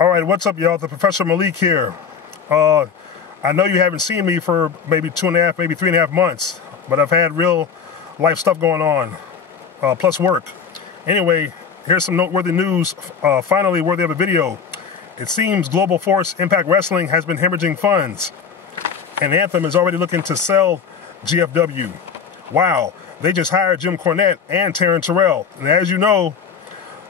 All right, what's up, y'all? The Professor Malik here. I know you haven't seen me for maybe 2.5, maybe 3.5 months, but I've had real life stuff going on, plus work. Anyway, here's some noteworthy news, finally worthy of a video. It seems Global Force Impact Wrestling has been hemorrhaging funds, and Anthem is already looking to sell GFW. Wow, they just hired Jim Cornette and Taryn Terrell, and as you know,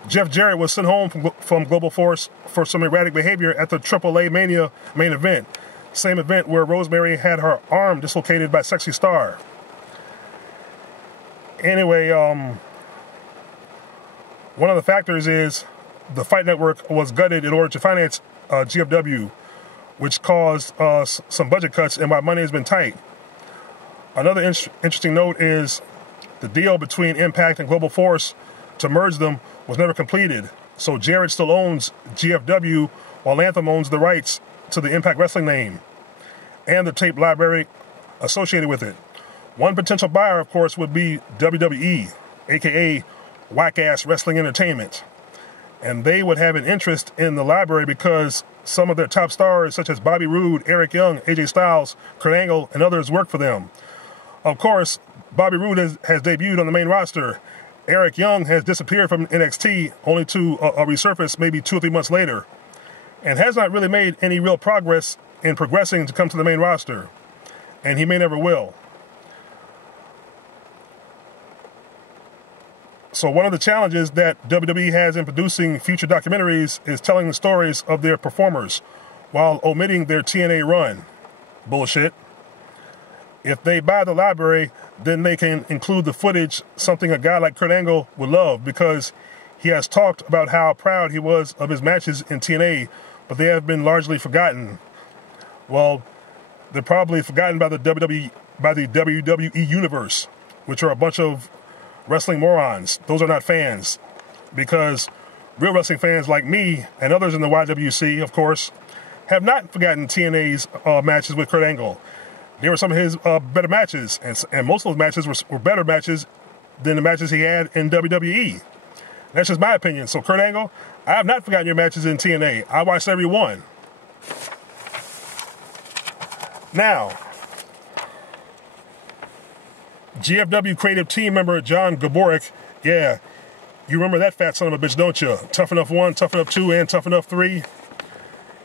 Jeff Jarrett was sent home from Global Force for some erratic behavior at the AAA Mania main event. Same event where Rosemary had her arm dislocated by Sexy Star. Anyway, one of the factors is the Fight Network was gutted in order to finance GFW, which caused some budget cuts, and my money has been tight. Another interesting note is the deal between Impact and Global Force to merge them was never completed. So Jarrett still owns GFW while Anthem owns the rights to the Impact Wrestling name and the tape library associated with it. One potential buyer, of course, would be WWE, aka Whack-Ass Wrestling Entertainment. And they would have an interest in the library because some of their top stars, such as Bobby Roode, Eric Young, AJ Styles, Kurt Angle, and others work for them. Of course, Bobby Roode has debuted on the main roster. Eric Young has disappeared from NXT only to resurface maybe 2 or 3 months later, and has not really made any real progress in progressing to come to the main roster, and he may never will. So one of the challenges that WWE has in producing future documentaries is telling the stories of their performers while omitting their TNA run. Bullshit. If they buy the library, then they can include the footage, something a guy like Kurt Angle would love, because he has talked about how proud he was of his matches in TNA, but they have been largely forgotten. Well, they're probably forgotten by the WWE Universe, which are a bunch of wrestling morons. Those are not fans, because real wrestling fans like me and others in the YWC, of course, have not forgotten TNA's matches with Kurt Angle. They were some of his better matches, and most of those matches were better matches than the matches he had in WWE. That's just my opinion. So, Kurt Angle, I have not forgotten your matches in TNA. I watched every one. Now, GFW creative team member John Gaborik, yeah, you remember that fat son of a bitch, don't you? Tough Enough 1, Tough Enough 2, and Tough Enough 3.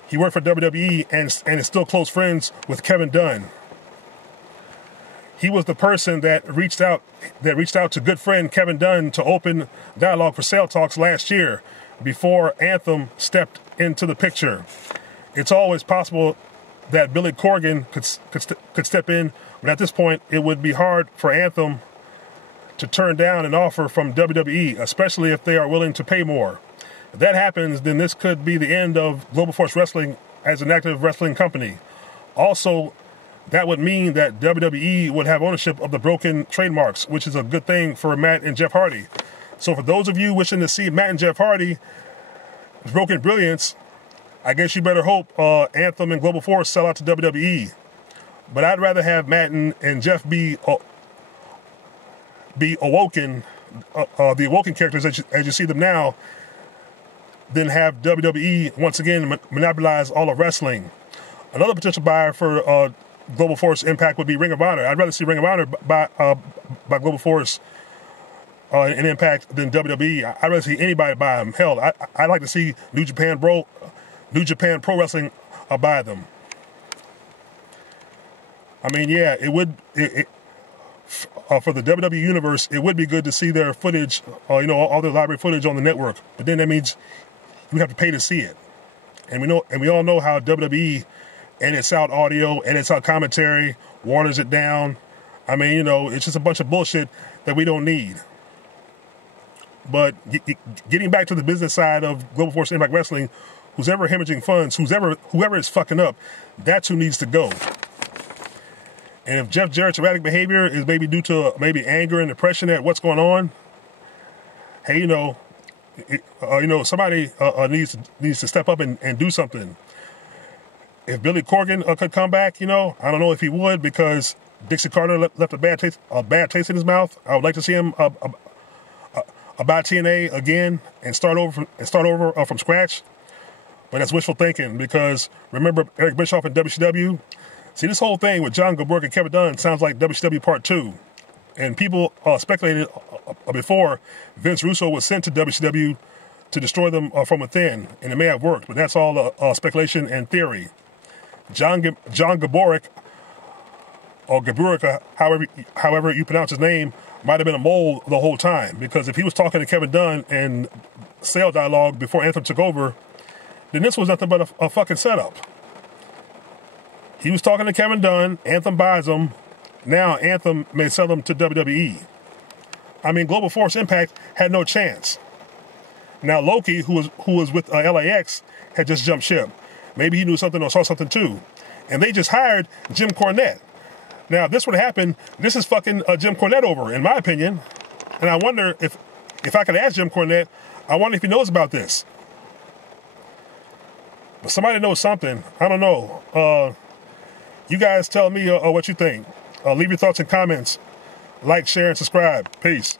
He worked for WWE and is still close friends with Kevin Dunn. He was the person that reached out to good friend Kevin Dunn to open dialogue for sale talks last year before Anthem stepped into the picture. It's always possible that Billy Corgan could step in, but at this point it would be hard for Anthem to turn down an offer from WWE, especially if they are willing to pay more. If that happens, then this could be the end of Global Force Wrestling as an active wrestling company. Also, that would mean that WWE would have ownership of the broken trademarks, which is a good thing for Matt and Jeff Hardy. So for those of you wishing to see Matt and Jeff Hardy's Broken Brilliance, I guess you better hope Anthem and Global Force sell out to WWE. But I'd rather have Matt and Jeff be awoken, the awoken characters as you see them now, than have WWE once again monopolize all of wrestling. Another potential buyer for Global Force Impact would be Ring of Honor. I'd rather see Ring of Honor by Global Force in Impact than WWE. I'd rather see anybody buy them. Hell, I'd like to see New Japan Pro Wrestling buy them. I mean, yeah, it would. For the WWE Universe, it would be good to see their footage, all their library footage on the network. But then that means you have to pay to see it, and we all know how WWE edits out audio, edits out commentary, waters it down. I mean, it's just a bunch of bullshit that we don't need. But getting back to the business side of Global Force Impact Wrestling, who's ever hemorrhaging funds, whoever is fucking up, that's who needs to go. And if Jeff Jarrett's erratic behavior is maybe due to maybe anger and depression at what's going on, hey, somebody needs to step up and do something. If Billy Corgan could come back, I don't know if he would, because Dixie Carter left a bad taste in his mouth. I would like to see him buy TNA again and start over from scratch. But that's wishful thinking, because remember Eric Bischoff and WCW? See, this whole thing with John Gaboric and Kevin Dunn sounds like WCW Part 2. And people speculated before Vince Russo was sent to WCW to destroy them from within, and it may have worked, but that's all speculation and theory. John Gaboric, or Gaboric, however you pronounce his name, might have been a mole the whole time, because if he was talking to Kevin Dunn in sale dialogue before Anthem took over, then this was nothing but a fucking setup. He was talking to Kevin Dunn, Anthem buys him, now Anthem may sell him to WWE. I mean, Global Force Impact had no chance. Now Loki, who was with LAX, had just jumped ship. Maybe he knew something or saw something too. And they just hired Jim Cornette. Now, if this would happen, this is fucking Jim Cornette over, in my opinion. And I wonder if I could ask Jim Cornette, I wonder if he knows about this. But somebody knows something. I don't know. You guys tell me what you think. Leave your thoughts and comments. Like, share, and subscribe. Peace.